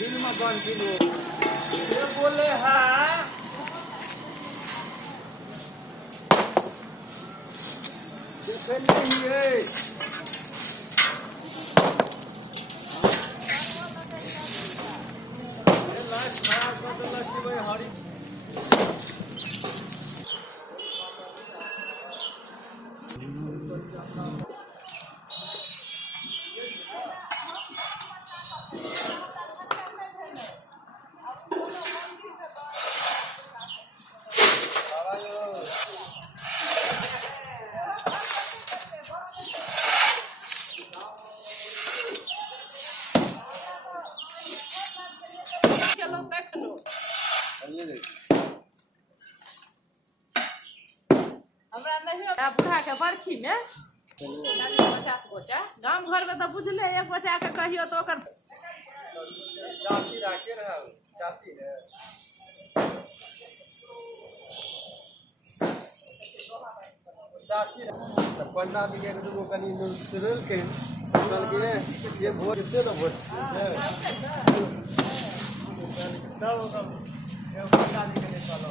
दिल में बन के लोग ये बोले हाँ बुढ़ा के बरखी में 50 गोटा गाँव घर में तो बुझले एक गोटा के कहियो तो चाची राखे रहा चाची है चाची पंडा जी के तो कनी सुरल के कल के ये भोज कितने तो भोज तब ये पंडा जी के चलो